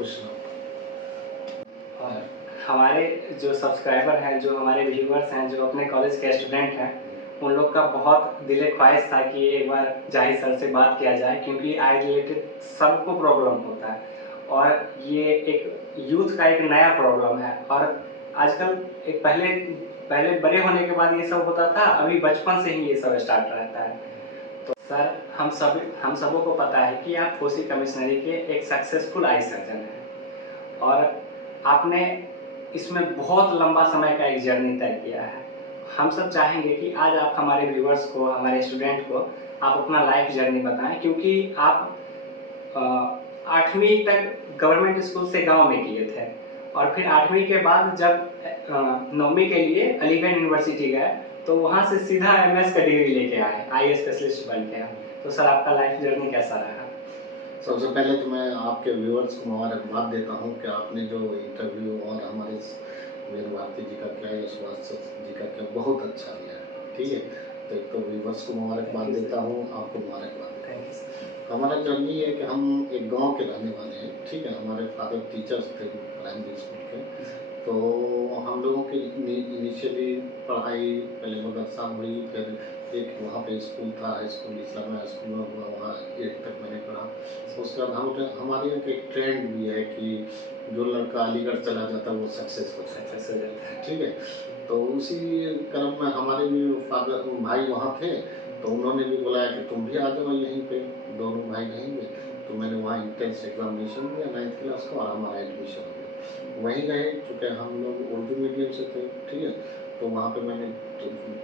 खुश रहो। और हमारे जो सब्सक्राइबर हैं, जो हमारे व्यूअर्स हैं, जो अपने कॉलेज के स्टूडेंट हैं, उन लोग का बहुत दिल ख्वाहिश था कि एक बार जाहिद सर से बात किया जाए, क्योंकि आई रिलेटेड सबको प्रॉब्लम होता है और ये एक यूथ का एक नया प्रॉब्लम है। और आजकल एक पहले बड़े होने के बाद ये सब होता था, अभी बचपन से ही ये सब स्टार्ट रहता है। तो सर, हम सबों को पता है कि आप कोसी कमिश्नरी के एक सक्सेसफुल आई सर्जन हैं और आपने इसमें बहुत लंबा समय का एक जर्नी तय किया है। हम सब चाहेंगे कि आज आप हमारे व्यूअर्स को, हमारे स्टूडेंट को आप अपना लाइफ जर्नी बताएं, क्योंकि आप 8वीं तक गवर्नमेंट स्कूल से गांव में किए थे और फिर 8वीं के बाद जब 9वीं के लिए अलीगढ़ यूनिवर्सिटी गए तो वहाँ से सीधा MS का डिग्री लेके आए, आई स्पेशलिस्ट बन के। तो सर, आपका लाइफ जर्नी कैसा रहा? सबसे पहले तो मैं आपके व्यूअर्स को मुबारकबाद देता हूं कि आपने जो इंटरव्यू और हमारे वीर भारती जी का क्या, यशवंत जी का क्या, बहुत अच्छा लिया है। ठीक है, तो एक तो व्यूअर्स को मुबारकबाद देता हूं, आपको मुबारकबाद देता हूं। हमारा जर्नी है कि हम एक गांव के रहने वाले हैं। ठीक है, हमारे फादर टीचर्स थे प्राइमरी स्कूल के। तो हम लोगों की इनिशियली पढ़ाई पहले मदरसा में हुई, फिर एक वहाँ पे स्कूल था, हाई स्कूल, इस्लामिया स्कूल में हुआ, वहाँ 8 तक मैंने पढ़ा। उसके बाद हमारे यहाँ का एक ट्रेंड भी है कि जो लड़का अलीगढ़ चला जाता है वो सक्सेस हो जाता है। ठीक है, तो उसी क्रम में हमारे भी फादर भाई वहाँ थे, तो उन्होंने भी बुलाया कि तुम भी आ जाओ यहीं पे, दोनों भाई रहेंगे। तो मैंने वहाँ इंट्रेंस एग्जामिनेशन दिया 9th क्लास का और हमारा एडमिशन हो गया। वहीं गए, चूँकि हम लोग उर्दू मीडियम से थे। ठीक है, तो वहाँ पे मैंने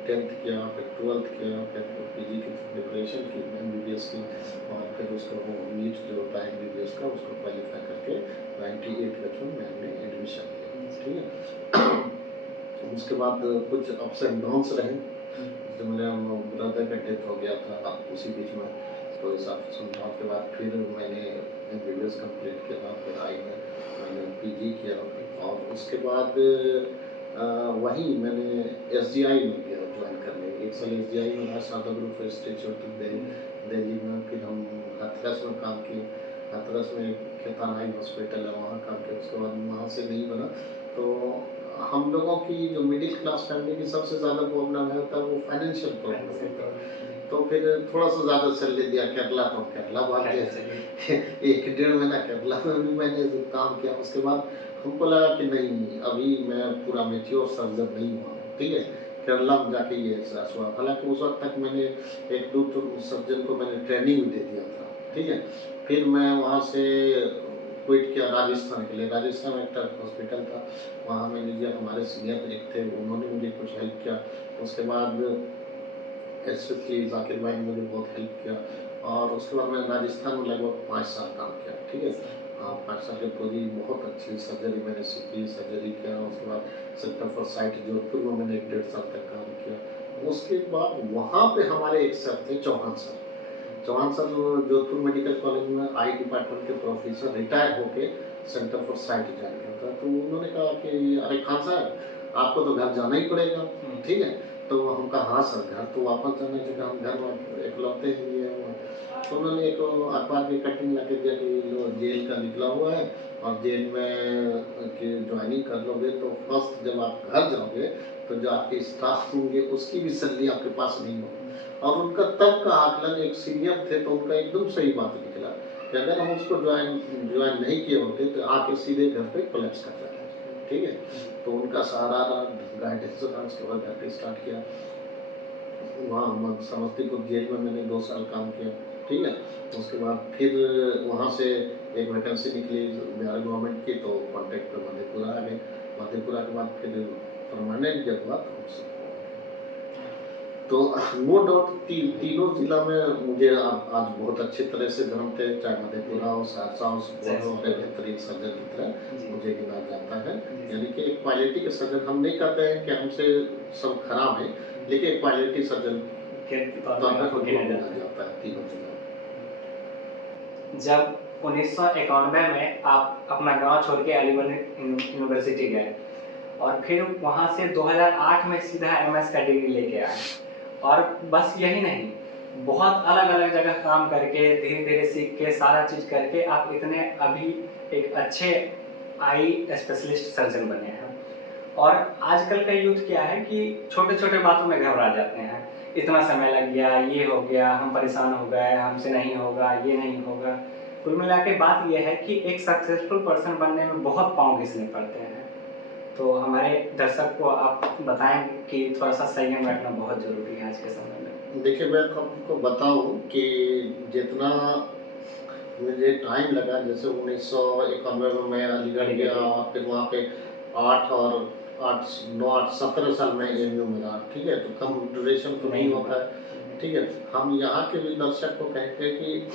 10th किया, फिर 12th किया, फिर PG की प्रिपरेशन की MBBS की, और फिर उसको वो नीट जो होता है MBBS का, उसको क्वालिफाई करके 98 बैच में मैंने एडमिशन लिया। ठीक है, उसके बाद कुछ अप्स एंड डाउन्स रहे। जो मेरा ब्रदर का डेथ हो गया था उसी बीच में, तो इस अप्स एंड डाउन के बाद फिर मैंने MBBS कंप्लीट किया, फिर आई में मैंने PG किया, और उसके बाद वहीं मैंने SGI में गया ज्वाइन करने। 1 साल SGI में रहा, शारदा ग्रुप इंस्टीट्यूट दिल्ली में। फिर हम हाथरस में काम किए, हाथरस में खेतान आई हॉस्पिटल है, वहाँ काम किया। उसके बाद वहाँ से नहीं बना, तो हम लोगों की जो मिडिल क्लास फैमिली की सबसे ज़्यादा प्रॉब्लम है होता है वो फाइनेंशियल प्रॉब्लम होता है। तो फिर थोड़ा सा ज़्यादा सैलरी दिया केरला, तो केरला भाग गया। 1-1.5 महीना केरला में भी मैंने काम किया। उसके बाद हमको लगा कि नहीं, अभी मैं पूरा मैच्योर सर्जन नहीं हुआ हूँ। ठीक है, केरला में जाके ये एहसास हुआ। हालांकि उस वक्त तक मैंने 1-2 सर्जन को मैंने ट्रेनिंग भी दे दिया था। ठीक है, फिर मैं वहाँ से क्विट किया राजस्थान के लिए। राजस्थान में एक हॉस्पिटल था, वहाँ मैंने जो हमारे सीनियर एक थे उन्होंने मुझे कुछ हेल्प किया। उसके बाद स्पेशली जाकिर भाई ने मुझे बहुत हेल्प किया, और उसके बाद मैंने राजस्थान में लगभग 5 साल काम किया। ठीक है, 5 साल के पूरी बहुत अच्छी सर्जरी मैंने सीखी, सर्जरी किया। उसके बाद सेंटर फॉर साइट जोधपुर में मैंने 1.5 साल तक काम किया। उसके बाद वहाँ पे हमारे एक सर थे Chauhan sir. Chauhan sir Jodhpur medical college में आई डिपार्टमेंट के प्रोफेसर रिटायर होके सेंटर फॉर साइट ज्वाइन किया था। तो उन्होंने कहा कि अरे खान साहब, आपको तो घर जाना ही पड़ेगा। ठीक है, तो हम कहा हाँ सर, घर तो वापस जाना चाहिए, हम घर इकलौते ही ये। तो उन्होंने एक अखबार की कटिंग ला के दिया कि लो जेल का निकला हुआ है, और जेल में कि ज्वाइनिंग कर लोगे तो फर्स्ट जब आप घर जाओगे तो जो आपके स्टाफ होंगे उसकी भी सैलरी आपके पास नहीं होगी। और उनका तब का आकलन, एक सीनियर थे तो उनका एकदम सही बात निकला कि अगर हम उसको ज्वाइन नहीं किए होते तो आके सीधे घर पे कोलैप्स कर जाते। ठीक है, तो उनका सहारा गाइडेंस रहा। उसके बाद घर पे स्टार्ट किया। वहाँ समस्तीपुर जेल में मैंने 2 साल काम किया। ठीक है, उसके बाद फिर वहाँ से एक वैकेंसी निकली बिहार गवर्नमेंट की, तो कॉन्टैक्ट पे मधेपुरा आ गए। मधेपुरा के बाद फिर परमानेंट जब हुआ तो नो डाउट तीनों जिला में मुझे आज बहुत अच्छी तरह से जानते हैं, चाहे मधेपुरा हो, सहरसा हो, सुपौल हो, बेहतरीन सर्जन की तरह मुझे गिना जाता है। यानी कि एक क्वालिटी के सर्जन, हम नहीं कहते हैं कि हमसे सब खराब है, लेकिन एक क्वालिटी सर्जन के तौर पर गिना जाता है तीनों जिला। जब 1991 में आप अपना गांव छोड़ के अलीगढ़ यूनिवर्सिटी गए और फिर वहां से 2008 में सीधा MS का डिग्री लेके आए, और बस यही नहीं, बहुत अलग अलग जगह काम करके धीरे धीरे सीख के सारा चीज़ करके आप इतने अभी एक अच्छे आई स्पेशलिस्ट सर्जन बने हैं। और आजकल का यूथ क्या है कि छोटे-छोटे बातों में घबरा जाते हैं। इतना समय लग गया, ये हो गया, हम परेशान हो गए, हमसे नहीं होगा, ये नहीं होगा। कुल मिला के बात ये है कि एक सक्सेसफुल पर्सन बनने में बहुत पाँव घिसने पड़ते हैं। तो हमारे दर्शक को आप बताएँ कि थोड़ा-सा संयम रखना बहुत ज़रूरी है आज के समय में। देखिए, मैं आपको बताऊँ कि जितना मुझे टाइम लगा, जैसे 1991 में मैं अलीगढ़ गया, फिर वहाँ पे 8 और 8 9 8 17 साल मैं एमयू में रहा, ठीक है? तो कम ड्यूरेशन तो नहीं होता है, ठीक है? हम यहाँ के भी दर्शक को कहेंगे कि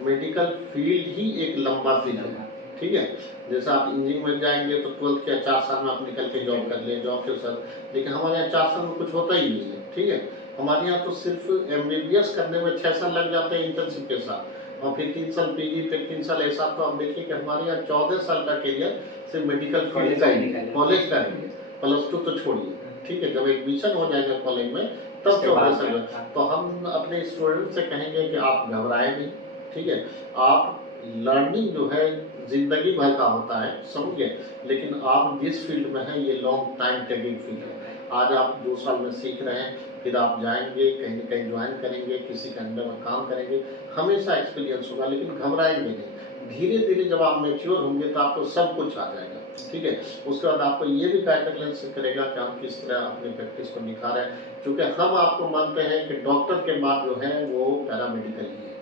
मेडिकल फील्ड ही एक लंबा फील्ड है, ठीक है? जैसे आप इंजीनियरिंग में जाएँगे तो 12th के 4 साल में आप निकल के जॉब कर लें, जॉब के साथ, लेकिन हमारे यहाँ 4 साल में कुछ होता ही नहीं है, ठीक है? हमारे यहाँ तो सिर्फ़ एमबीबीएस करने में 6 साल लग जाते हैं इंटर्नशिप के साथ, और फिर 3 साल पीजी, फिर 3 साल ऐसा। तो आप देखिए कि हमारे यहाँ 14 साल का करियर सिर्फ मेडिकल फील्ड का ही है, कॉलेज का ही है, प्लस टू तो छोड़िए, ठीक है? जब एडमिशन हो जाएगा कॉलेज में तब उसके 14 बाद साल। हाँ। तो हम अपने स्टूडेंट से कहेंगे कि आप घबराएं नहीं, ठीक है? आप लर्निंग जो है ज़िंदगी भर का होता है, समझ गए? लेकिन आप जिस फील्ड में हैं ये लॉन्ग टाइम टेकिंग फील्ड है। आज आप 2 साल में सीख रहे हैं, फिर आप जाएँगे, कहीं न कहीं जॉइन करेंगे, किसी के अंडर में काम करेंगे, हमेशा एक्सपीरियंस होगा, लेकिन घबराएँगे नहीं। धीरे-धीरे जब आप मैच्योर होंगे तो आपको सब कुछ आ जाएगा, ठीक है? उसके बाद आपको ये भी गाइडेंस करेगा कि हम किस तरह अपनी प्रैक्टिस को निखारें, क्योंकि हम आपको मानते हैं कि डॉक्टर के बाद जो है वो पैरामेडिकल ही है।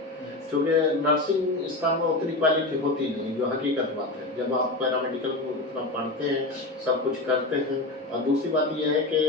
चूँकि नर्सिंग स्टाफ में उतनी क्वालिटी होती नहीं, जो हकीकत बात है। जब आप पैरामेडिकल को उतना पढ़ते हैं, सब कुछ करते हैं, और दूसरी बात ये है कि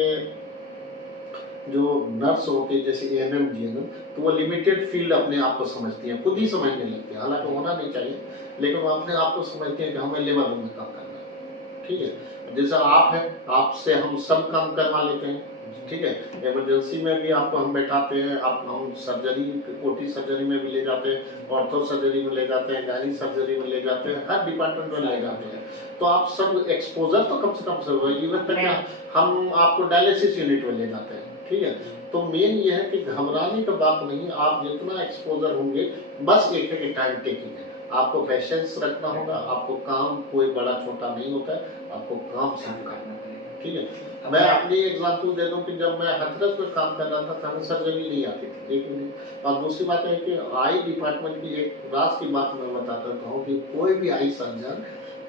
जो नर्स होती है जैसे एएनएम, जीएनएम, तो वो लिमिटेड फील्ड अपने आप को समझती हैं, खुद ही समझने लगती हैं। हालाँकि होना नहीं चाहिए, लेकिन वो अपने आप को समझती हैं कि हमें लेबर रूम में काम करना है, ठीक है? जैसा आप हैं, आपसे हम सब काम करवा लेते हैं, ठीक है? इमरजेंसी में भी आपको हम बैठाते हैं, आप हम सर्जरी, ओटी सर्जरी में भी ले जाते हैं, ऑर्थो सर्जरी में ले जाते हैं, गायनी सर्जरी में ले जाते हैं, हर डिपार्टमेंट में ले जाते हैं। तो आप सब एक्सपोज़र तो कम से कम से हो, इवन तक कि हम आपको डायलिसिस यूनिट में ले जाते हैं, ठीक है? तो मेन ये है कि घबराने का बात नहीं है, आप जितना एक्सपोज़र होंगे, बस एक है कि टाइम टेकिंग है। आपको पेशेंस रखना होगा, आपको काम कोई बड़ा-छोटा नहीं होता है, आपको काम सीखना है, ठीक है? मैं अपनी एग्ज़ाम्पल दे दूँ कि जब मैं हाथरस में काम कर रहा था, तो हमें सर्जरी नहीं आती थी, एक मिनट। और दूसरी बात है कि आई डिपार्टमेंट की एक राज की बात मैं बताता हूँ कि कोई भी आई सर्जन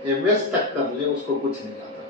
एमएस तक कर ले, उसको कुछ नहीं आता।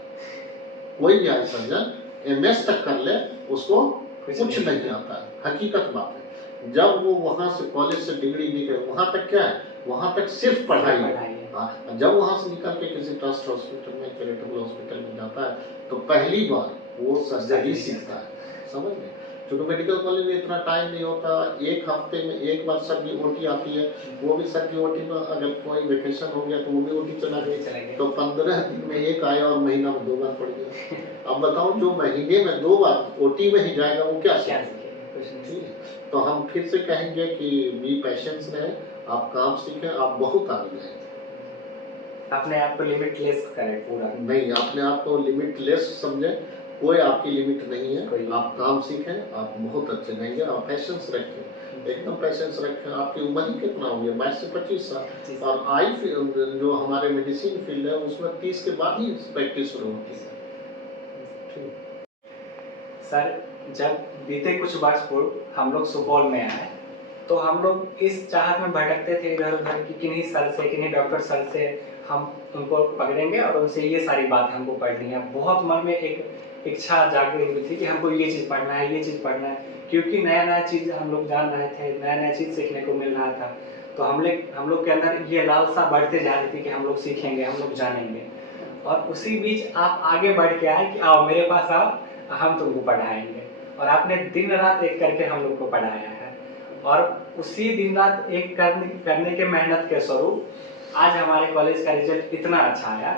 कोई भी आई सर्जन एमएस तक कर ले, उसको कुछ नहीं आता है, हकीकत बात है। जब वो वहाँ से कॉलेज से डिग्री लेकर, वहाँ तक क्या है, वहाँ तक सिर्फ पढ़ाई है। हाँ, जब वहाँ से निकल के किसी ट्रस्ट हॉस्पिटल में, चैरिटेबल हॉस्पिटल में जाता है, तो पहली बार वो सर्जरी सीखता है, समझ गए? क्योंकि मेडिकल कॉलेज में इतना टाइम नहीं होता, एक हफ्ते में एक बार सर की ओटी आती है, वो भी सर की ओटी में अगर कोई वेकेशन हो गया तो वो भी ओटी चला गई, तो 15 दिन में एक आया और महीना में 2 बार पड़ गया। अब बताओ, जो महीने में 2 बार ओटी में ही जाएगा वो क्या सीखेगा? ठीक है? तो हम फिर से कहेंगे कि बी पेशेंस रहें, आप काम सीखें, आप बहुत आगे जाएँगे। अपने आप को लिमिटलेस करें पूरा। नहीं, अपने आप को लिमिटलेस समझें, कोई आपकी लिमिट नहीं है, कोई आप काम सीखें, आप बहुत अच्छे रहेंगे, आप पेशेंस रखें, एकदम पेशेंस रखें। आपकी उम्र ही कितना हो गया? 22 से 25 साल, और आई फील्ड जो हमारे मेडिसिन फील्ड है उसमें 30 के बाद ही प्रैक्टिस शुरू होती है। ठीक। सर, जब बीते कुछ वर्ष पूर्व हम लोग सुपौल में आए, तो हम लोग इस चाहत में भटकते थे इधर-उधर कि किन्हीं सर से, किन्हीं डॉक्टर सर से हम उनको पकड़ेंगे और उनसे ये सारी बात हमको पढ़नी है। बहुत मन में एक इच्छा जागृत हुई थी कि हमको ये चीज़ पढ़ना है, ये चीज़ पढ़ना है, क्योंकि नया-नया चीज़ हम लोग जान रहे थे, नया-नया चीज़ सीखने को मिल रहा था। तो हम लोग के अंदर ये लालसा बढ़ते जा रही थी कि हम लोग सीखेंगे, हम लोग जानेंगे। और उसी बीच आप आगे बढ़ के आए कि आओ मेरे पास आओ, हम तुमको पढ़ाएँगे। और आपने दिन-रात एक करके हम लोग को पढ़ाया है। और उसी दिन-रात एक करने के मेहनत के स्वरूप आज हमारे कॉलेज का रिजल्ट इतना अच्छा आया,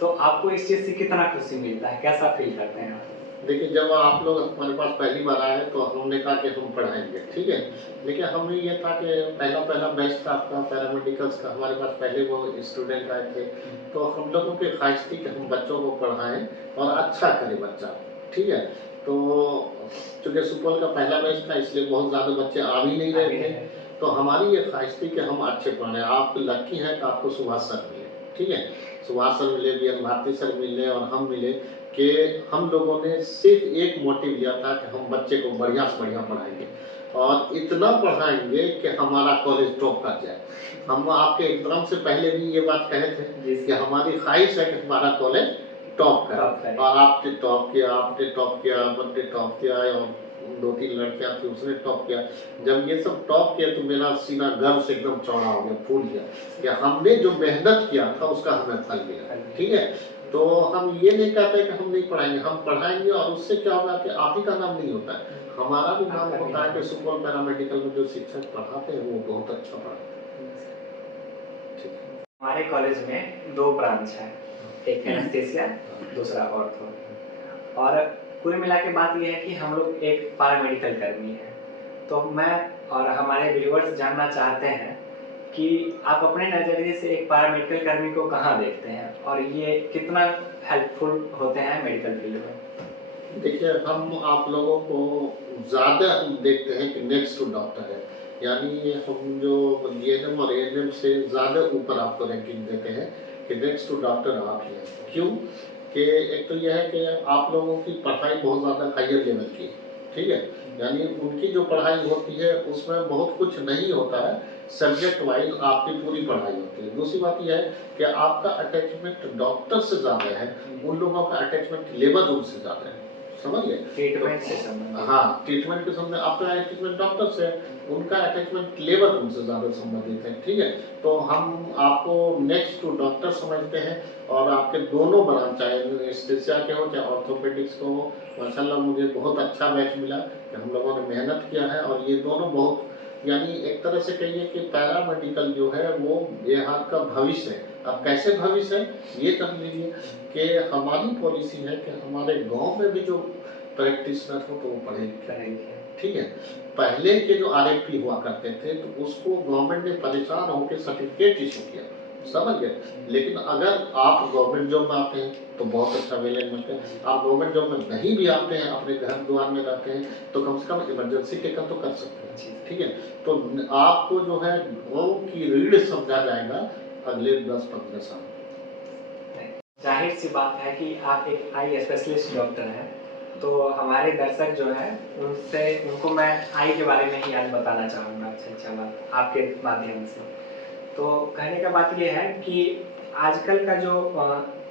तो आपको इस चीज़ से कितना खुशी मिलता है? कैसा फ़ील करते हैं आप? देखिए, जब आप लोग हमारे पास पहली बार आए तो हमने कहा कि हम पढ़ाएँगे, ठीक है? लेकिन हमें ये था कि पहला बैच था आपका पैरामेडिकल्स का, हमारे पास पहले वो स्टूडेंट आए थे, तो हम लोगों की ख़्वाहिश थी कि हम बच्चों को पढ़ाएँ और अच्छा करे बच्चा, ठीक है? तो चूँकि सुपौल का पहला बैच था, इसलिए बहुत ज़्यादा बच्चे आ भी नहीं रहे थे, तो हमारी ये ख़्वाहिश थी कि हम अच्छे पढ़ाएँ। आप लकी हैं कि आपको सुभाष सर मिले, ठीक है, सुभाष सर मिले, बी एन भारती सर मिले और हम मिले कि हम लोगों ने सिर्फ एक मोटिव लिया था कि हम बच्चे को बढ़िया से बढ़िया पढ़ाएंगे और इतना पढ़ाएंगे कि हमारा कॉलेज टॉप कर जाए। हम आपके एग्जाम से पहले भी ये बात कहे थे कि हमारी ख्वाहिश है कि हमारा कॉलेज टॉप करे और आपने टॉप किया, बच्चे टॉप किया और 2-3 लड़कियां थी उसने टॉप किया। जब ये सब टॉप किया तो मेरा सीना गर्व से एकदम चौड़ा हो गया, फूल गया कि हमने जो मेहनत किया था उसका हमें फल मिला। ठीक है, तो हम ये नहीं कहते कि हम नहीं पढ़ाएंगे, हम पढ़ाएंगे और उससे क्या होगा कि आप ही का नाम नहीं होता है, हमारा भी नाम होता है कि सुपौल पैरामेडिकल में जो शिक्षक पढ़ाते हैं वो बहुत अच्छा पढ़ाते हैं। हमारे कॉलेज में 2 ब्रांच है, एक एनेस्थीसिया, दूसरा ऑर्थो। और कुल मिला के बात ये है कि हम लोग एक पैरामेडिकल कर्मी हैं। तो मैं और हमारे व्यूअर्स जानना चाहते हैं कि आप अपने नज़रिए से एक पैरामेडिकल कर्मी को कहाँ देखते हैं और ये कितना हेल्पफुल होते हैं मेडिकल फील्ड में? देखिए, हम आप लोगों को ज़्यादा हम देखते हैं कि नेक्स्ट टू डॉक्टर है, यानी हम जो जीएनएम और एएनएम से ज़्यादा ऊपर आपको रैंकिंग देते हैं कि नेक्स्ट टू डॉक्टर आप ही हैं। क्यों कि एक तो यह है कि आप लोगों की पढ़ाई बहुत ज़्यादा हायर लेवल की है, ठीक है, यानी उनकी जो पढ़ाई होती है उसमें बहुत कुछ नहीं होता है, सब्जेक्ट वाइज आपकी पूरी पढ़ाई होती है। दूसरी बात यह है कि आपका अटैचमेंट डॉक्टर से ज़्यादा है, उन लोगों का अटैचमेंट लेबर उनसे ज़्यादा है, समझ गए? ट्रीटमेंट से संबंधित। हाँ, ट्रीटमेंट के संबंध आपका अटैचमेंट डॉक्टर से है, उनका अटैचमेंट लेबर उनसे ज़्यादा संबंधित है, ठीक है? तो हम आपको नेक्स्ट टू डॉक्टर समझते हैं और आपके दोनों ब्रांच चाहे एनेस्थीसिया के हो चाहे ऑर्थोपेडिक्स को हो, माशाल्लाह मुझे बहुत अच्छा बैच मिला कि हम लोगों ने मेहनत किया है और ये दोनों बहुत, यानी एक तरह से कहिए कि पैरामेडिकल जो है वो बिहार का भविष्य है। अब कैसे भविष्य है ये कर लीजिए कि हमारी पॉलिसी है कि हमारे गांव में भी जो प्रैक्टिशनर हो तो वो पढ़े लिखे, ठीक है। पहले के जो आरएफपी हुआ करते थे तो उसको गवर्नमेंट ने परेशान होकर सर्टिफिकेट इशू किया, समझ गए। लेकिन अगर आप गवर्नमेंट जॉब में आते हैं तो बहुत अच्छा वेल मिलता है, आप गवर्नमेंट जॉब में नहीं भी आते हैं, अपने घर द्वार में रहते हैं तो कम से कम इमरजेंसी टिकट तो कर सकते हैं, ठीक है। तो आपको जो है गाँव की रीढ़ समझा जाएगा अगले 10-15 साल। जाहिर सी बात है कि आप एक आई स्पेशलिस्ट डॉक्टर हैं, तो हमारे दर्शक जो हैं उनको मैं आई के बारे में ही आज बताना चाहूँगा अच्छा बात आपके माध्यम से। तो कहने का बात ये है कि आजकल का जो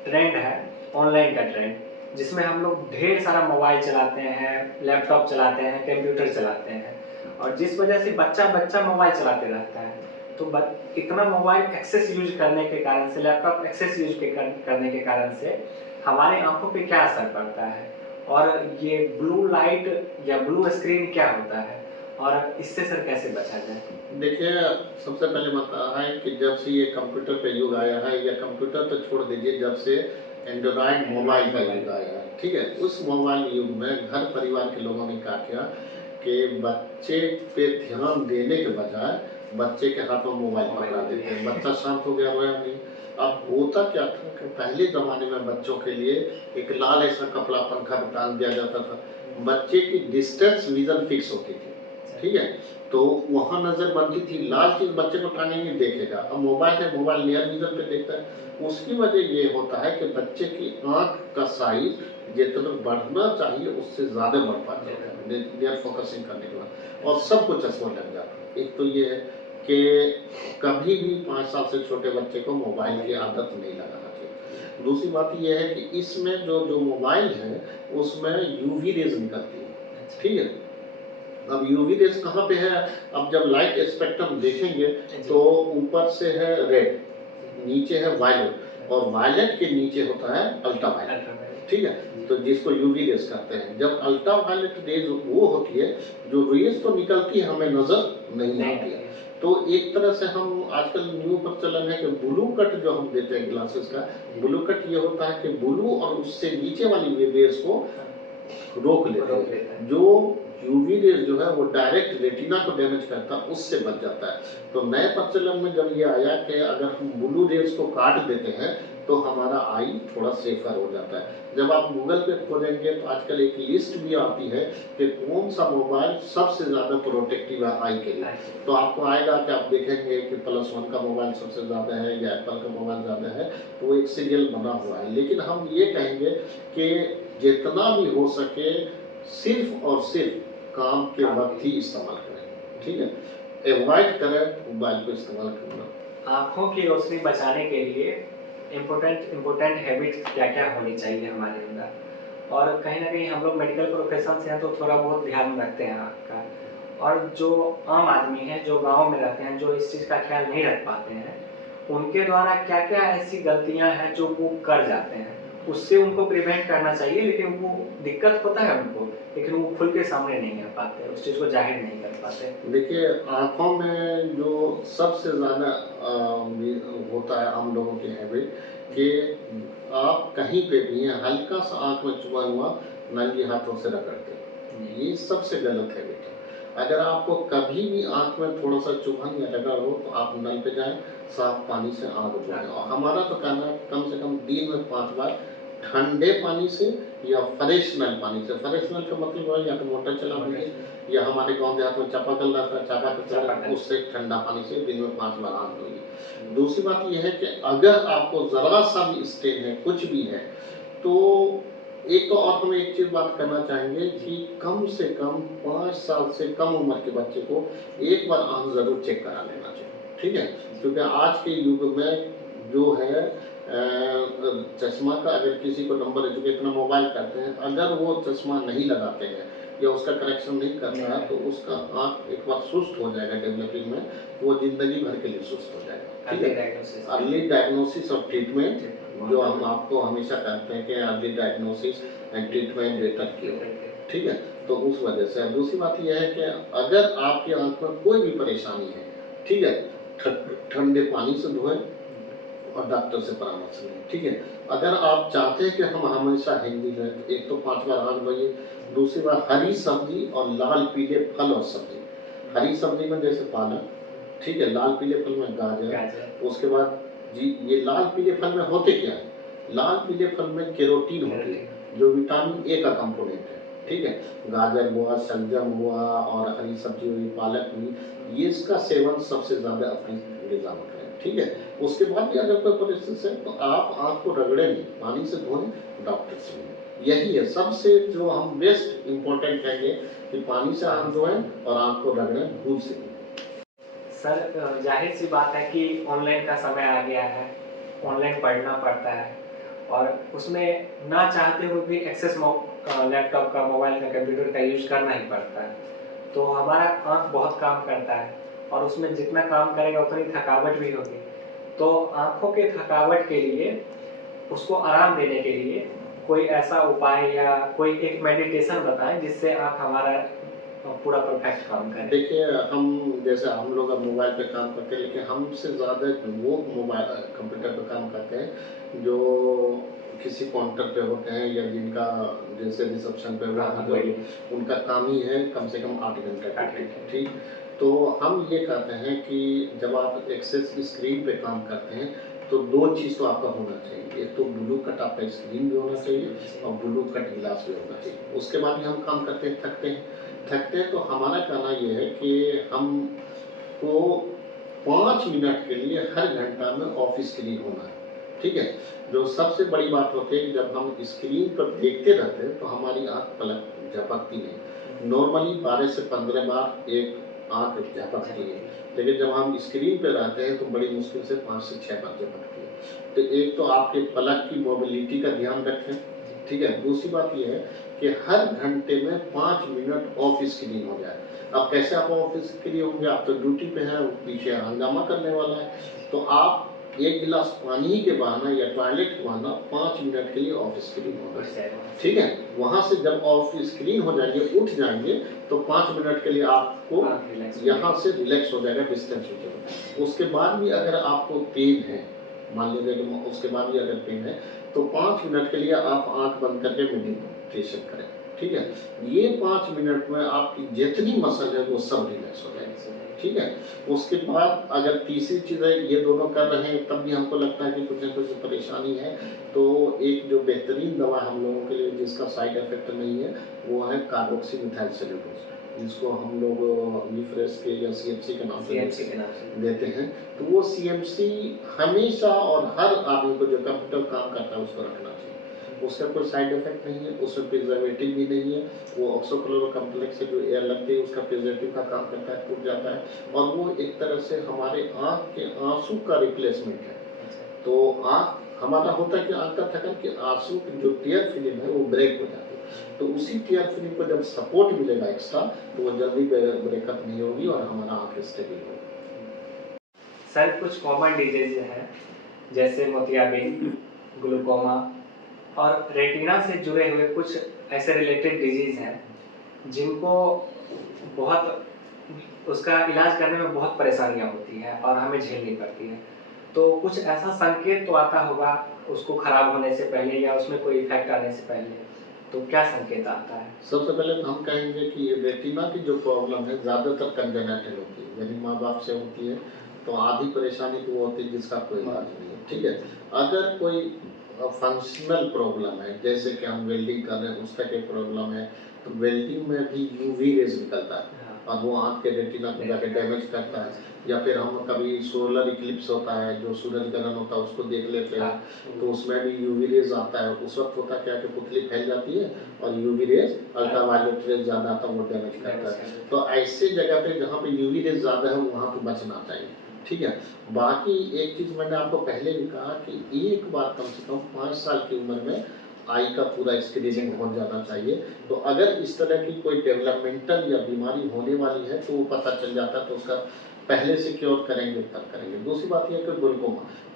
ट्रेंड है ऑनलाइन का ट्रेंड, जिसमें हम लोग ढेर सारा मोबाइल चलाते हैं, लैपटॉप चलाते हैं, कंप्यूटर चलाते हैं और जिस वजह से बच्चा मोबाइल चलाते रहता है, तो इतना मोबाइल एक्सेस यूज करने के कारण से, लैपटॉप एक्सेस यूज करने के कारण से हमारे आंखों पे क्या असर पड़ता है और ये ब्लू लाइट या ब्लू स्क्रीन क्या होता है और इससे सर कैसे बचा जाए? देखिए, सबसे पहले बता है कि जब से ये कंप्यूटर का युग आया है या कंप्यूटर तो छोड़ दीजिए, जब से एंड्रॉइड मोबाइल का युग आया है, ठीक है, उस मोबाइल युग में घर परिवार के लोगों ने क्या किया कि बच्चे पे ध्यान देने के बजाय बच्चे के हाथ में मोबाइल पकड़ा देते हैं, बच्चा शांत हो गया, रोया नहीं। अब होता क्या था कि पहले ज़माने में बच्चों के लिए एक लाल ऐसा कपड़ा पंखा टांग दिया जाता था, बच्चे की डिस्टेंस विजन फिक्स होती थी, ठीक है, तो वहाँ नज़र बनती थी, लाल चीज़ बच्चे को टांगेंगे देखेगा। अब मोबाइल है, मोबाइल नियर विजन पे देखता है, उसकी वजह ये होता है कि बच्चे की आँख का साइज जितना बढ़ना चाहिए उससे ज़्यादा बढ़ पाता है नियर फोकसिंग करने के बाद, और सबको चश्मा लग जाता है। एक तो ये है कि कभी भी 5 साल से छोटे बच्चे को मोबाइल की आदत नहीं लगाना चाहिए। दूसरी बात ये है कि इसमें जो मोबाइल है उसमें यूवी रेज निकलती है, ठीक है। अब यूवी रेज कहाँ पे है? अब जब लाइट स्पेक्ट्रम देखेंगे तो ऊपर से है रेड, नीचे है वायलेट और वायलेट के नीचे होता है अल्ट्रा वायलेट, ठीक है, तो जिसको यूवी रेज कहते हैं। जब अल्ट्रा वायलेट रेज वो होती है जो रेज तो निकलती है हमें नजर नहीं आती है, तो एक तरह से हम आजकल न्यू प्रचलन है कि ब्लू कट जो हम देते हैं ग्लासेस का, ब्लू कट ये होता है कि ब्लू और उससे नीचे वाली रेज को रोक लेते हैं। जो यूवी रेज जो है वो डायरेक्ट रेटिना को डैमेज करता है, उससे बच जाता है। तो नए प्रचलन में जब ये आया कि अगर हम ब्लू रेज को काट देते हैं तो हमारा आई थोड़ा सेफर हो जाता है। जब आप गूगल पे खोलेंगे तो आजकल एक लिस्ट भी आती है कि कौन सा मोबाइल सबसे ज़्यादा प्रोटेक्टिव है आई के लिए। तो आपको आएगा कि आप देखेंगे कि +1 का मोबाइल सबसे ज़्यादा है या एप्पल का मोबाइल ज़्यादा है, तो वो एक सीरियल बना हुआ है। लेकिन हम ये कहेंगे कि जितना भी हो सके सिर्फ और सिर्फ काम के वक्त ही इस्तेमाल करें, ठीक है। अवॉइड करें मोबाइल को इस्तेमाल करना। आँखों की रोशनी बचाने के लिए इम्पोर्टेंट हैबिट्स क्या-क्या होनी चाहिए हमारे अंदर? और कहीं न कहीं हम लोग मेडिकल प्रोफ़ेशन से हैं तो थोड़ा बहुत ध्यान रखते हैं आँख का। और जो आम आदमी हैं, जो गाँव में रहते हैं, जो इस चीज़ का ख़्याल नहीं रख पाते हैं, उनके द्वारा क्या-क्या ऐसी गलतियाँ हैं जो वो कर जाते हैं? उससे उनको प्रिवेंट करना चाहिए, लेकिन वो दिक्कत होता है उनको, लेकिन वो खुल के सामने नहीं आ पाते, उस चीज़ को ज़ाहिर नहीं कर पाते। देखिए, आँखों में जो सबसे ज़्यादा होता है हम लोगों की हैबिट कि आप कहीं पे भी हैं, हल्का-सा आँख में चुभा हुआ नंगे हाथों से रगड़ते हैं। ये सबसे गलत हैबिट है। अगर आपको कभी भी आँख में थोड़ा-सा चुभन या रगड़ हो तो आप नल पे जाएँ, साफ पानी से आँख धोएँ। और हमारा तो कहना है कम से कम दिन में 5 बार ठंडे पानी से या फ्रेश नल पानी से। फ्रेश नल का मतलब है या तो मोटर चला दीजिए या हमारे गाँव देहात में चापाकल रहता है, चापाकल उससे ठंडा पानी से दिन में 5 बार हाथ धोइए। दूसरी बात ये है कि अगर आपको ज़रा-सा भी स्टेन है, कुछ भी है, तो एक तो और हम एक चीज़ बात करना चाहेंगे कि कम से कम 5 साल से कम उम्र के बच्चे को एक बार आँख ज़रूर चेक करा लेना चाहिए, ठीक है? क्योंकि आज के युग में जो है चश्मा का अगर किसी को नंबर है, चूँकि इतना मोबाइल करते हैं, अगर वो चश्मा नहीं लगाते हैं या उसका करेक्शन नहीं करता है, तो उसका आँख एक बार सुस्त हो जाएगा डेवलपिंग में, वो ज़िंदगी भर के लिए सुस्त हो जाएगा, ठीक है? अर्ली डायग्नोसिस और ट्रीटमेंट जो हम आपको हमेशा कहते हैं कि early diagnosis and treatment better cure, ठीक है? तो उस वजह से दूसरी बात ये है कि अगर आपकी आँख में कोई भी परेशानी है, ठीक है? ठंडे पानी से धोएँ और डॉक्टर से परामर्श लें, ठीक है? अगर आप चाहते हैं कि हम हमेशा हेल्दी रहें, तो एक तो 5 बार हाथ धोइए, दूसरी बार हरी सब्ज़ी और लाल पीले फल और सब्ज़ी। हरी सब्ज़ी में जैसे पालक, ठीक है? लाल पीले फल में गाजर, उसके बाद जी ये लाल पीले फल में होते क्या है? लाल पीले फल में केरोटीन होती है, जो विटामिन ए का कंपोनेंट है, ठीक है? गाजर हुआ, शलजम हुआ और हरी सब्ज़ी हुई, पालक हुई, ये इसका सेवन सबसे ज़्यादा अपनी ग़िज़ा में करें, ठीक है? उसके बाद भी अगर कोई परेशानी है तो आप आँख को रगड़ें नहीं, पानी से धोएँ, डॉक्टर से मिलें। यही है सबसे जो हम बेस्ट इम्पोर्टेंट कहेंगे कि पानी से आँख धोएँ और आँख को रगड़ें, धूल से नहीं। सर ज़ाहिर-सी बात है कि ऑनलाइन का समय आ गया है, ऑनलाइन पढ़ना पड़ता है और उसमें ना चाहते हुए भी लैपटॉप का, मोबाइल का, कंप्यूटर का यूज़ करना ही पड़ता है। तो हमारा आँख बहुत काम करता है और उसमें जितना काम करेगा उतनी थकावट भी होगी। तो आँखों के थकावट के लिए, उसको आराम देने के लिए कोई ऐसा उपाय या कोई एक मेडिटेशन बताएँ जिससे आँख हमारा पूरा परफेक्ट काम करे? देखिए, हम जैसे हम लोग अब मोबाइल पे काम करते हैं, लेकिन हमसे ज़्यादा वो कंप्यूटर पे काम करते हैं, जो किसी काउंटर पे होते हैं या जिनका जैसे रिसेप्शन पे उनका काम ही है कम से कम 8 घंटे का, ठीक? तो हम ये कहते हैं कि जब आप एक्सेस स्क्रीन पे काम करते हैं, तो 2 चीज़ तो आपका होना चाहिए। एक तो ब्लू कट आपका स्क्रीन भी होना चाहिए और ब्लू कट ग्लास भी होना चाहिए। उसके बाद भी हम काम करते हैं, थकते हैं तो हमारा कहना ये है कि हमको 5 मिनट के लिए हर घंटा में ऑफ स्क्रीन होना है, ठीक है? जो सबसे बड़ी बात होती है कि जब हम स्क्रीन पर देखते रहते हैं तो हमारी आँख पलक झपकती नहीं। नॉर्मली 12 से 15 बार एक आँख झपकती है, लेकिन जब हम स्क्रीन पे रहते हैं तो बड़ी मुश्किल से 5 से 6 बार झपकती है। तो एक तो आपके पलक की मोबिलिटी का ध्यान रखें, ठीक है? दूसरी बात ये है कि हर घंटे में 5 मिनट ऑफ स्क्रीन हो जाए। अब कैसे आप ऑफ स्क्रीन होंगे? आप तो ड्यूटी पे हैं, पीछे हंगामा करने वाला है, तो आप 1 गिलास पानी के बहाना या टॉयलेट के बहाना 5 मिनट के लिए ऑफ स्क्रीन होना है, ठीक है? वहाँ से जब ऑफ स्क्रीन हो जाएंगे, उठ जाएंगे, तो 5 मिनट के लिए आपको यहाँ से रिलैक्स हो जाएगा, डिस्टेंस हो जाएगा। उसके बाद भी अगर आपको पेन है, मान लीजिए कि उसके बाद भी अगर पेन है, तो 5 मिनट के लिए आप आँख बंद करके मेडिटेशन करें, ठीक है? ये 5 मिनट में आपकी जितनी मसल है वो सब रिलैक्स हो जाएगी। ठीक है। उसके बाद अगर तीसरी चीज़ है, ये दोनों कर रहे हैं तब भी हमको लगता है कि कुछ न कुछ परेशानी है, तो एक जो बेहतरीन दवा हम लोगों के लिए जिसका साइड इफ़ेक्ट नहीं है, वो है कार्बोक्सिमेथाइल सेलुलोज, जिसको हम लोग लीफ्रेस के या सीएमसी के नाम से सीएमसी के नाम से। देते हैं। तो वो सीएमसी हमेशा और हर आदमी को जो कंप्यूटर काम करता है उसको रखना चाहिए। उसका कोई साइड इफ़ेक्ट नहीं है, उसमें प्रिजर्वेटिव भी नहीं है, वो ऑक्सोक्लोरो कॉम्प्लेक्स से जो एयर लगती है उसका प्रिजर्वेटिव का काम करता है, टूट जाता है और वो एक तरह से हमारे आँख के आँसू का रिप्लेसमेंट है। तो आँख हमारा होता है कि आँख का थकन कि आँसू की जो टीयर फिल्म है वो ब्रेक हो जाती है। तो उसी टीयर फिल्म को जब सपोर्ट मिलेगा एक्स्ट्रा तो वो जल्दी ब्रेकअप नहीं होगी और हमारा आँख स्टेबल होगी। सर कुछ कॉमन डिजीज हैं जैसे मोतियाबिंद, ग्लूकोमा और रेटिना से जुड़े हुए कुछ ऐसे रिलेटेड डिजीज हैं जिनको बहुत उसका इलाज करने में बहुत परेशानियां होती हैं और हमें झेलनी पड़ती है। तो कुछ ऐसा संकेत तो आता होगा उसको खराब होने से पहले या उसमें कोई इफेक्ट आने से पहले, तो क्या संकेत आता है? सबसे पहले तो हम कहेंगे कि ये रेटिना की जो प्रॉब्लम है ज़्यादातर कंजेनिटल होती है, यदि माँ बाप से होती है तो आधी परेशानी तो वो होती है जिसका कोई इलाज नहीं है, ठीक है। अगर कोई फंक्शनल प्रॉब्लम है, जैसे कि हम वेल्डिंग कर रहे हैं उसका कोई प्रॉब्लम है, तो वेल्डिंग में भी यूवी रेज निकलता है और वो आँख के रेटिना को जाके डैमेज करता है। या फिर हम कभी सोलर इक्लिप्स होता है, जो सूरज ग्रहण होता है उसको देख लेते हैं, तो उसमें भी यूवी रेज आता है। उस वक्त होता क्या है कि पुतली फैल जाती है और यूवी रेज अल्ट्रावायलेट रेज ज़्यादा आता है, वो डैमेज करता है। तो ऐसे जगह पे जहाँ पे यूवी रेज ज़्यादा है वहाँ पे बचना चाहिए, ठीक है। बाकी एक चीज़ मैंने आपको पहले भी कहा कि एक बार कम से कम 5 साल की उम्र में आई का पूरा स्क्रीनिंग हो जाना चाहिए। तो अगर इस तरह की कोई डेवलपमेंटल या बीमारी होने वाली है तो वो पता चल जाता है, तो उसका पहले से क्योर करेंगे तब करेंगे। दूसरी बात ये है कि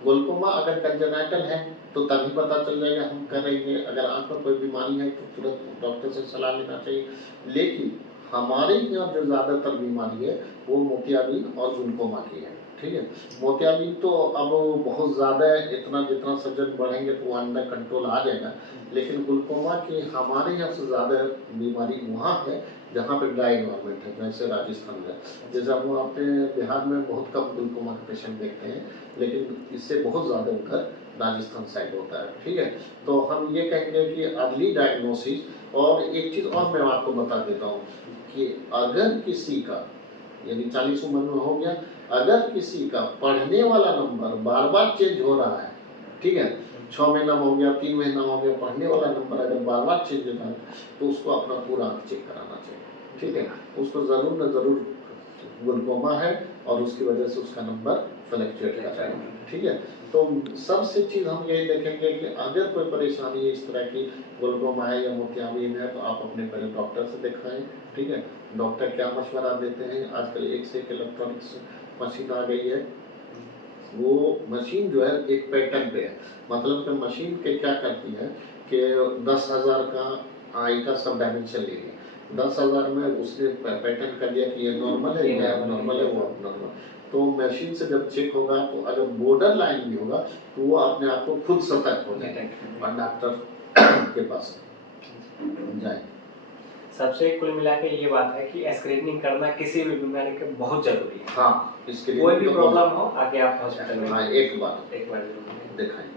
ग्लूकोमा अगर कंजेनिटल है तो तभी पता चल जाएगा, हम करेंगे। अगर आँख में कोई बीमारी है तो तुरंत डॉक्टर से सलाह लेना चाहिए। लेकिन हमारे यहाँ जो ज़्यादातर बीमारी है वो मोतियाबिंद और ग्लूकोमा की है, ठीक है। मोतियाबिंद तो अब बहुत ज़्यादा है, इतना जितना सब्जेक्ट बढ़ेंगे तो वो अंडर कंट्रोल आ जाएगा। लेकिन ग्लूकोमा की हमारे यहाँ से ज़्यादा बीमारी वहाँ है जहाँ पे ड्राई एनवायरनमेंट है, जैसे राजस्थान में। जैसे हम अपने बिहार में बहुत कम ग्लूकोमा के पेशेंट देखते हैं, लेकिन इससे बहुत ज़्यादा उधर राजस्थान साइड होता है, ठीक है। तो हम ये कहेंगे कि अर्ली डायग्नोसिस। और एक चीज़ और मैं आपको बता देता हूँ कि अगर किसी का यानी 40 उम्र में हो गया, अगर किसी का पढ़ने वाला नंबर बार बार चेंज हो रहा है, ठीक है, 6 महीना में हो गया, 3 महीना हो गया, पढ़ने वाला नंबर अगर बार बार चेंज होता है तो उसको अपना पूरा आँख चेक कराना चाहिए, ठीक है। उसको ज़रूर न ज़रूर ग्लूकोमा है और उसकी वजह से उसका नंबर फ्लक्चुएट कर रहा है, ठीक है। तो सबसे चीज़ हम यही देखेंगे कि अगर कोई परेशानी है इस तरह की, ग्लूकोमा है या मोतियाबिंद है, तो आप अपने पहले डॉक्टर से दिखाएं, ठीक है। डॉक्टर क्या मशवरा देते हैं, आजकल एक से एक इलेक्ट्रॉनिक्स मशीन आ गई है। वो मशीन जो है एक पैटर्न पे है, मतलब कि मशीन के क्या करती है कि 10,000 का आई का सब डायमेंशन ले लिया, 10,000 में उसने पैटर्न कर दिया कि ये नॉर्मल है, ये नॉर्मल है, वो नॉर्मल। तो मशीन से जब चेक होगा तो अगर बॉर्डर लाइन भी होगा तो वो अपने आप को खुद सतर्क हो जाएगा और डॉक्टर के पास जाए। सबसे कुल मिला के ये बात है कि स्क्रीनिंग करना किसी भी बीमारी के बहुत जरूरी है। हाँ, इसके कोई भी प्रॉब्लम हो आगे आप हॉस्पिटल में हाँ, एक बार जरूर दिखाएं।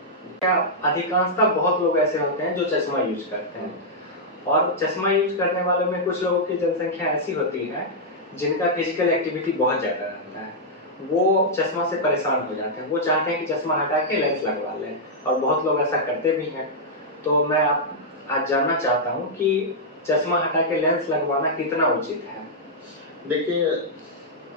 क्या अधिकांशतः बहुत लोग ऐसे होते हैं जो चश्मा यूज करते हैं, और चश्मा यूज करने वालों में कुछ लोगों की जनसंख्या ऐसी होती है जिनका फिजिकल एक्टिविटी बहुत ज़्यादा रहता है, वो चश्मा से परेशान हो जाते हैं, वो चाहते हैं कि चश्मा हटा के लेंस लगवा लें, और बहुत लोग ऐसा करते भी हैं। तो मैं आज जानना चाहता हूँ कि चश्मा हटा के लेंस लगवाना कितना उचित है? देखिए,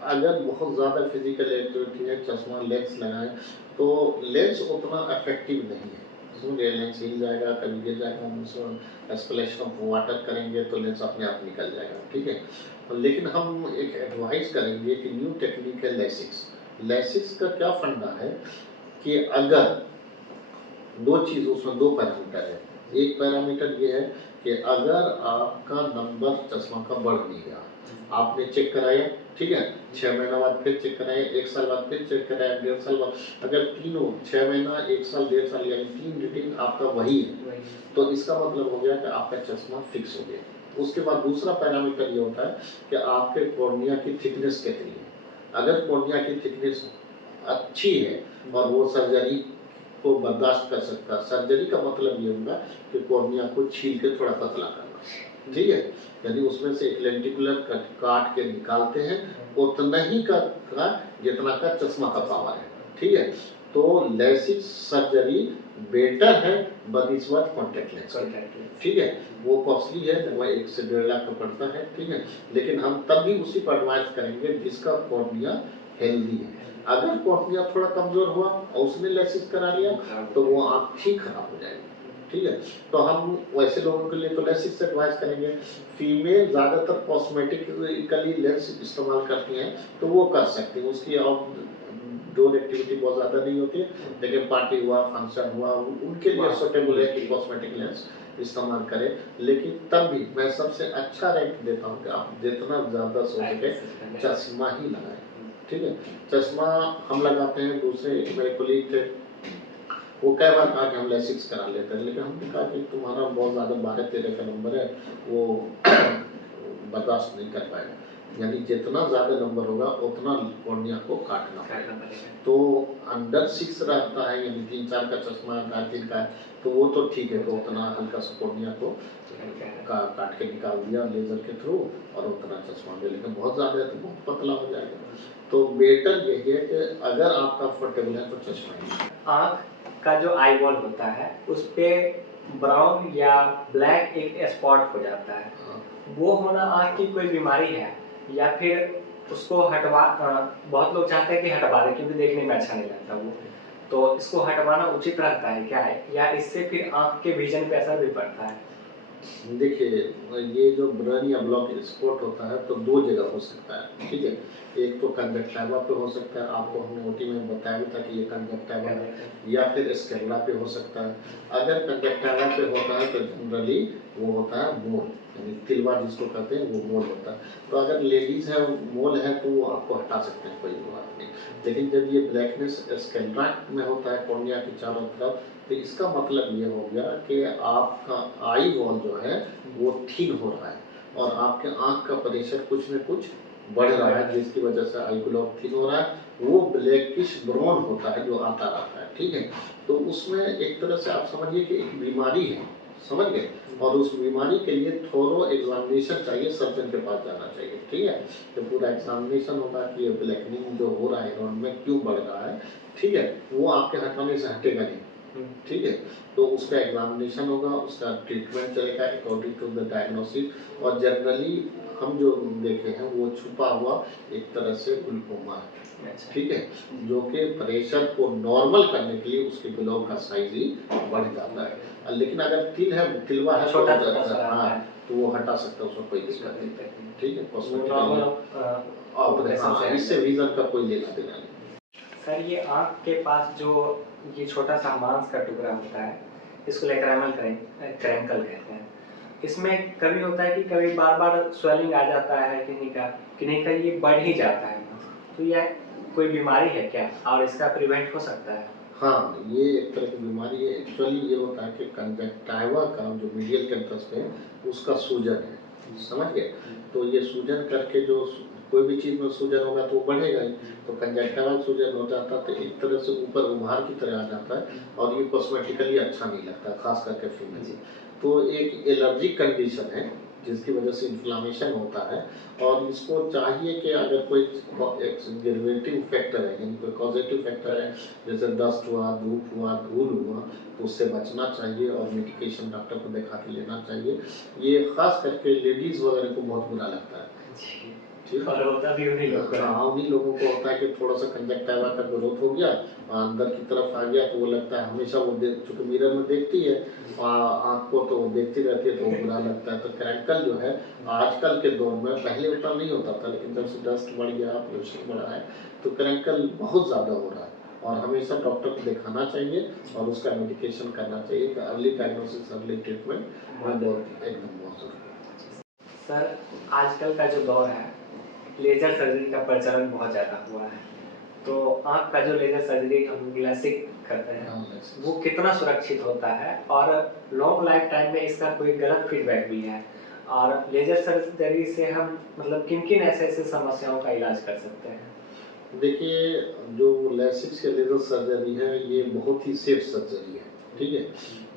अगर बहुत ज़्यादा फिजिकल एक्टिविटी है, चश्मा लेंस लगाएं तो लेंस उतना इफेक्टिव नहीं है। इसमें लेंस हिल जाएगा, कभी गिर जाएगा, हम उसमें स्प्लैश ऑफ वाटर करेंगे तो लेंस अपने आप निकल जाएगा, ठीक है। लेकिन हम एक एडवाइस करेंगे कि न्यू टेक्निक है लेसिक्स। लेसिक्स का क्या फंडा है कि अगर दो चीज़, उसमें दो पैरामीटर है। एक पैरामीटर ये है कि अगर आपका नंबर चश्मा का बढ़ नहीं गया, आपने चेक कराया, ठीक है, 6 महीना बाद फिर चेक कराया, 1 साल बाद फिर चेक कराया, 1.5 साल बाद, अगर तीनों 6 महीना, 1 साल, 1.5 साल यानी 3 रीडिंग आपका वही है, तो इसका मतलब हो गया कि आपका चश्मा फिक्स हो गया। उसके बाद दूसरा पैरामीटर ये होता है कि आपके कॉर्निया की थिकनेस कितनी है। अगर कॉर्निया की थिकनेस अच्छी है और वो सर्जरी को बर्दाश्त कर सकता है, सर्जरी का मतलब ये होगा कि कॉर्निया को छील के थोड़ा पतला करना, ठीक है। यदि उसमें से एक लेंटिकुलर काट के निकालते हैं उतना ही का जितना का चश्मा का पावर है, ठीक है। तो लेसिक सर्जरी बेटर है बनिस्बत कॉन्टैक्ट लेंस, ठीक है। वो कॉस्टली है, लगभग 1 से 1.5 लाख का पड़ता है, ठीक है। लेकिन हम तब भी उसी पर एडवाइस करेंगे जिसका कॉर्निया हेल्दी है। अगर कॉर्निया थोड़ा कमजोर हुआ और उसने लेसिस करा लिया तो वो आँख ही खराब हो जाएगी, ठीक है। तो हम वैसे लोगों के लिए तो लेसिस से एडवाइस करेंगे। फीमेल ज़्यादातर कॉस्मेटिकली लेंस इस्तेमाल करती हैं तो वो कर सकती हैं, उसकी आउटडोर एक्टिविटी बहुत ज़्यादा नहीं होती है, लेकिन पार्टी हुआ, फंक्शन हुआ, उनके लिए सूटेबल है कि कॉस्मेटिक लेंस इस्तेमाल करें। लेकिन तब भी मैं सबसे अच्छा रैंक देता हूँ कि आप जितना ज़्यादा सो सके चश्मा ही लगाएं, ठीक है। चश्मा हम लगाते हैं, दूसरे मेरे कोलीग थे, वो कई बार कहा कि हम लेसिक्स करा लेते हैं, लेकिन हमने कहा कि तुम्हारा बहुत ज़्यादा 12-13 का नंबर है, वो बर्दाश्त नहीं कर पाएगा। यानी जितना ज़्यादा नंबर होगा उतना कॉर्निया को काटना पड़ेगा। तो अंडर 6 रहता है, यानी 3-4 का चश्मा, 2.5-3 का है, तो वो तो ठीक है, तो उतना हल्का सा कॉर्निया को काट के निकाल दिया लेजर के थ्रू और उतना चश्मा दे। लेकिन बहुत ज़्यादा है तो बहुत पतला हो जाएगा। तो बेटर यही है कि अगर आप कंफर्टेबल है तो चश्मा ही। आँख का जो आई बॉल होता है उस पे ब्राउन या ब्लैक एक स्पॉट हो जाता है, वो होना आँख की कोई बीमारी है या फिर उसको बहुत लोग चाहते हैं कि हटवा दें क्योंकि देखने में अच्छा नहीं लगता वो, तो इसको हटवाना उचित रहता है क्या है, या इससे फिर आँख के विजन पे असर भी पड़ता है? देखिए, ये जो ब्रेन या ब्लॉक स्पॉट होता है तो 2 जगह हो सकता है, ठीक है। एक तो कंजक्टिवा पे हो सकता है, आपको हमने ओटी में बताया भी था कि ये कंजक्टिवा है, या फिर स्क्लेरा पे हो सकता है। अगर कंजक्टिवा पे होता है तो जनरली वो होता है मोल, यानी तिलवा जिसको कहते हैं वो मोल होता है। तो अगर लेडीज है मोल है तो वो आपको हटा सकते हैं, कोई बात नहीं। लेकिन जब ये ब्लैकनेस स्क्लेरा में होता है कॉर्निया के चारों तरफ, तो इसका मतलब ये हो गया कि आपका आई बॉल जो है वो थिन हो रहा है और आपके आंख का प्रेशर कुछ न कुछ बढ़ रहा है, जिसकी वजह से आई ब्लॉक थिन हो रहा है। वो ब्लैकिश ब्राउन होता है जो आता रहता है, ठीक है। तो उसमें एक तरह से आप समझिए कि एक बीमारी है, समझ गए। और उस बीमारी के लिए थोरो एग्जामिनेशन चाहिए, सर्जन के पास जाना चाहिए, ठीक है। तो पूरा एग्जामिनेशन होगा कि ये ब्लैकनिंग जो हो रहा है में क्यों बढ़ रहा है, ठीक है। वो आपके हटाने से हटेगा नहीं, ठीक है। तो उसका एग्जामिनेशन होगा, उसका ट्रीटमेंट चलेगा अकॉर्डिंग टू द डायग्नोसिस। और जनरली हम जो देखे हैं वो छुपा हुआ एक तरह से ग्लूकोमा है, ठीक है, जो कि प्रेशर को नॉर्मल करने के लिए उसके ब्लॉक का साइज ही बढ़ जाता है। लेकिन अगर तिल है, तिलवा है तो हाँ, तो वो हटा सकता है, उसमें कोई दिक्कत नहीं, ठीक है। हाँ, इससे विजन का कोई लेना देना नहीं। सर ये आँख के पास जो ये छोटा सा मांस का टुकड़ा होता है, इसको लेक्रामल क्रैंकल कहते हैं। इसमें कभी होता है कि कभी बार-बार स्वेलिंग आ जाता है किन्हीं का ये बढ़ ही जाता है मांस। तो यह कोई बीमारी है क्या और इसका प्रिवेंट हो सकता है? हाँ, ये एक तरह की बीमारी है। एक्चुअली ये होता है कि कंजक्टिवा का जो मीडियल कैंपस पे उसका सूजन है, समझ गए। तो ये सूजन करके जो कोई भी चीज़ में सूजन होगा तो वो बढ़ेगा ही। तो कंजक्टिवा सूजन हो जाता है तो एक तरह से ऊपर उभार की तरह आ जाता है और ये कॉस्मेटिकली अच्छा नहीं लगता, खास करके फीमेल। तो एक एलर्जिक कंडीशन है जिसकी वजह से इन्फ्लामेशन होता है। और इसको चाहिए कि अगर कोई डेरिवेटिव फैक्टर है, यानी कोई पॉजिटिव फैक्टर है, जैसे डस्ट हुआ, धूप हुआ, धूल हुआ, तो उससे बचना चाहिए और मेडिकेशन डॉक्टर को दिखा के लेना चाहिए। ये खास करके लेडीज़ वगैरह को बहुत बुरा लगता है, ठीक है। और होता भी उन्हीं लोग को है। हाँ, उन्हीं लोगों को होता है कि थोड़ा सा कंजक्टिवा का ग्रोथ हो गया और अंदर की तरफ आ गया, तो वो लगता है हमेशा वो चूंकि मिरर में देखती है आँख को, तो वो देखती रहती है तो वो बुरा लगता है। तो क्रैंकल जो है आजकल के दौर में, पहले उतना नहीं होता था, लेकिन जब से डस्ट बढ़ गया, पोल्यूशन बढ़ा है, तो क्रैंकल बहुत ज़्यादा हो रहा है और हमेशा डॉक्टर को दिखाना चाहिए और उसका मेडिकेशन करना चाहिए कि अर्ली डायग्नोसिस, अर्ली ट्रीटमेंट बहुत एकदम बहुत ज़रूरी है। सर आजकल का जो दौर है, लेजर सर्जरी का प्रचलन बहुत ज़्यादा हुआ है, तो आँख का जो लेजर सर्जरी हम लेसिक करते हैं वो कितना सुरक्षित होता है और लॉन्ग लाइफ टाइम में इसका कोई गलत फीडबैक भी है, और लेजर सर्जरी से हम मतलब किन किन ऐसे ऐसे समस्याओं का इलाज कर सकते हैं? देखिए, जो लेसिक्स या लेज़र सर्जरी है, ये बहुत ही सेफ सर्जरी है, ठीक है?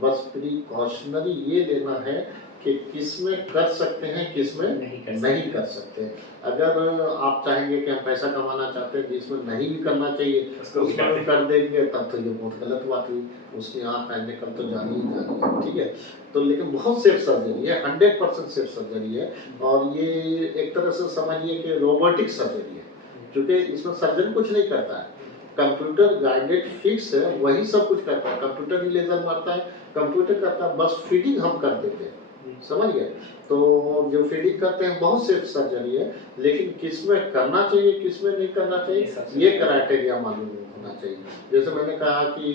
बस प्रिकॉशनरी ये लेना है कि किसमें कर सकते हैं, किसमें नहीं कर सकते। अगर आप चाहेंगे कि हम पैसा कमाना चाहते हैं, जिसमें नहीं भी करना चाहिए, उसको भी उसमें भी कर देंगे, तब तो ये बहुत गलत बात हुई। उसकी आँख निकल तो जानी ही जानी है, ठीक है? तो लेकिन बहुत सेफ सर्जरी है, 100% सेफ सर्जरी है और ये एक तरह से समझिए कि रोबोटिक सर्जरी है। क्योंकि इसमें सर्जन कुछ नहीं करता है, कंप्यूटर गाइडेड फिक्स है, वही सब कुछ करता है, कंप्यूटर ही लेजर मारता है, कंप्यूटर करता है, बस फीडिंग हम कर देते हैं, समझ गए? तो जो फीडिंग करते हैं बहुत सेफ सर्जरी है, लेकिन किसमें करना चाहिए, किसमें नहीं करना चाहिए, ये क्राइटेरिया मालूम होना चाहिए। जैसे मैंने कहा कि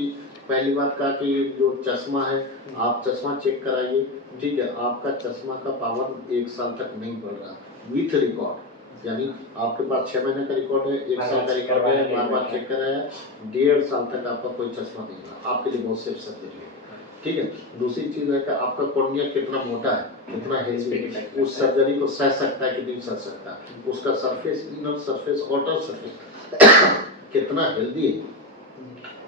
पहली बात कहा कि जो चश्मा है, आप चश्मा चेक कराइए, ठीक है? आपका चश्मा का पावर 1 साल तक नहीं बढ़ रहा, विथ रिकॉर्ड। यानी आपके पास 6 महीने का रिकॉर्ड है, 1 साल का रिकॉर्ड है, बार-बार चेक कराया, 1.5 साल तक आपका कोई चश्मा नहीं रहा, आपके लिए बहुत सेफ सर्जरी है, ठीक है? दूसरी चीज़ है कि आपका कॉर्निया कितना मोटा है, कितना हेल्दी है, उस सर्जरी को सह सकता है कि नहीं सह सकता, उसका surface, inner surface, outer surface कितना हेल्दी है,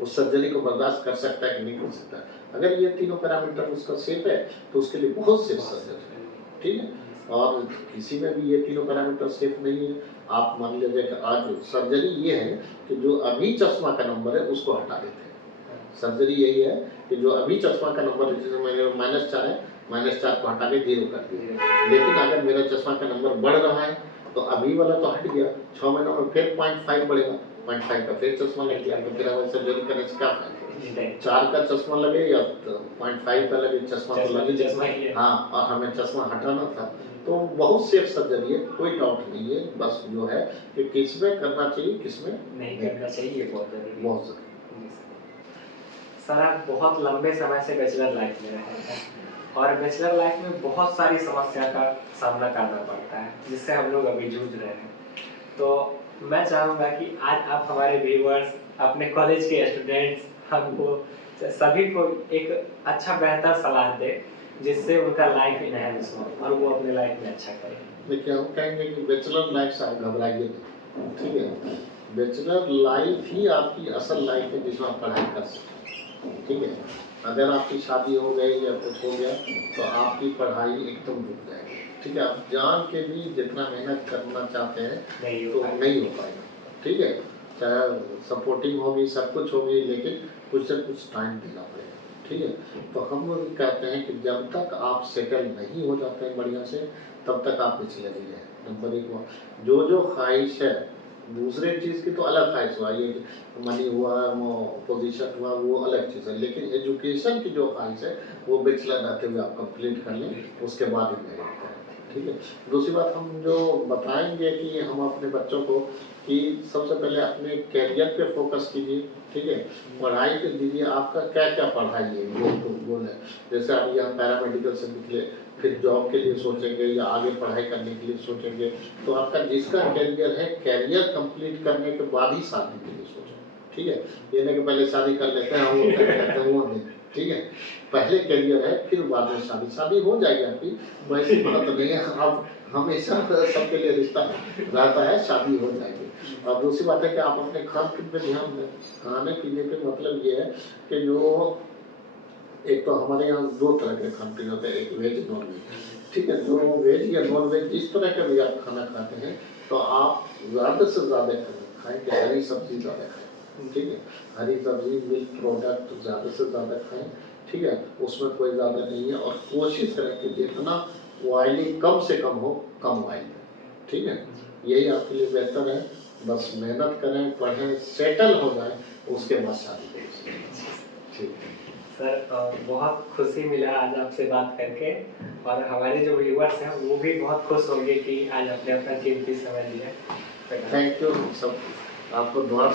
उस सर्जरी को बर्दाश्त कर सकता है कि नहीं कर सकता। अगर ये तीनों पैरामीटर उसका सेफ है, तो उसके लिए बहुत सेफ सर्जरी है, ठीक है? और किसी में भी ये तीनों पैरामीटर सेफ नहीं है, आप मान लीजिए कि आज सर्जरी ये है कि जो अभी चश्मा का नंबर है उसको हटा देते हैं। सर्जरी यही है कि जो अभी चश्मा का नंबर है, जैसे मेरे -4 है, -4 को हटा के 0 कर दिया। लेकिन अगर मेरा चश्मा का नंबर बढ़ रहा है, तो अभी वाला तो हट गया, 6 महीनों में फिर 0.5 बढ़ेगा, 0.5 का फिर चश्मा लग गया, तो फिर हमें सर्जरी करने से क्या फायदा? 4 का चश्मा लगे या 0.5 का लगे, चश्मा तो लगे चश्मा ही है। हाँ, और हमें चश्मा हटाना था। तो बहुत सेफ सर्जरी है, कोई डाउट नहीं है, बस जो है कि किसमें करना चाहिए, किसमें नहीं करना चाहिए, बहुत ज़रूरी है। बहुत ज़रूरी। सर, आप बहुत लंबे समय से बैचलर लाइफ में रहे हैं और बैचलर लाइफ में बहुत सारी समस्या का सामना करना पड़ता है, जिससे हम लोग अभी जूझ रहे हैं। तो मैं चाहूँगा कि आज आप हमारे व्यूअर्स, अपने कॉलेज के स्टूडेंट्स, हमको सभी को एक अच्छा बेहतर सलाह दें, जिससे उनका लाइफ एनहांस हो और वो अपने लाइफ में अच्छा करें। देखिए, हम कहेंगे कि बैचलर लाइफ से आप घबराइए नहीं, ठीक है? बैचलर लाइफ ही आपकी असल लाइफ है जिसमें आप पढ़ाई कर सकते हैं, ठीक है? अगर आपकी शादी हो गई या कुछ हो गया, तो आपकी पढ़ाई एकदम रुक जाएगी, ठीक है? आप जान के भी जितना मेहनत करना चाहते हैं, तो नहीं हो पाएगा, ठीक है? चाहे सपोर्टिंग होगी, सब कुछ होगी, लेकिन कुछ से कुछ टाइम देना पड़ेगा, ठीक है? तो हम लोग कहते हैं कि जब तक आप सेटल नहीं हो जाते हैं बढ़िया से, तब तक आप पिछले नहीं रहे। नंबर 1 वो जो ख्वाहिश है, दूसरे चीज़ की तो अलग ख्वाहिश हुआ, ये कि मनी हुआ, वो पोजीशन हुआ, वो अलग चीज़ है, लेकिन एजुकेशन की जो ख्वाहिश है, वो बैचलर रहते हुए आप कंप्लीट कर लें, उसके बाद ही मैरिज करें, ठीक है? दूसरी बात हम जो बताएँगे कि हम अपने बच्चों को कि सबसे पहले अपने करियर पे फोकस कीजिए, ठीक है? पढ़ाई पे दीजिए, आपका क्या-क्या पढ़ाई है, गोल है। जैसे आप यहाँ पैरामेडिकल से निकले, फिर जॉब के लिए सोचेंगे या आगे पढ़ाई करने के लिए सोचेंगे, तो आपका जिसका करियर है, करियर कंप्लीट करने के बाद ही शादी के लिए सोचें, ठीक है? ये नहीं कि पहले शादी कर लेते हैं, वो कर लेते हैं, वो नहीं, ठीक है? पहले करियर है, फिर बाद में शादी हो जाएगी आपकी, वैसी बात नहीं है, आप हमेशा सबके लिए रिश्ता रहता है, शादी हो जाएगी। और दूसरी बात है कि आप अपने खान-पीन पे ध्यान दें, खाने-पीने पे मतलब ये है कि जो एक तो हमारे यहाँ 2 तरह के खान-पीन होते हैं, एक वेज, नॉन-वेज, ठीक है? जो वेज या नॉन-वेज जिस तरह का भी आप खाना खाते हैं, तो आप ज़्यादा से ज़्यादा खाएँ कि हरी सब्ज़ी ज़्यादा खाएँ, ठीक है? हरी सब्ज़ी, मिल्क प्रोडक्ट ज़्यादा से ज़्यादा खाएँ, ठीक है? उसमें कोई ज़्यादा नहीं है और कोशिश करें कि जितना ऑयली कम से कम हो, कम ऑयल में, ठीक है? यही आपके लिए बेहतर है, बस मेहनत करें, पढ़ें, सेटल हो जाएँ, उसके बाद शादी करें। ठीक है। सर, बहुत खुशी मिला आज आपसे बात करके और हमारे जो व्यूअर्स हैं वो भी बहुत खुश होंगे कि आज आपने अपना कीमती समय दिया। थैंक यू सब आपको दुआ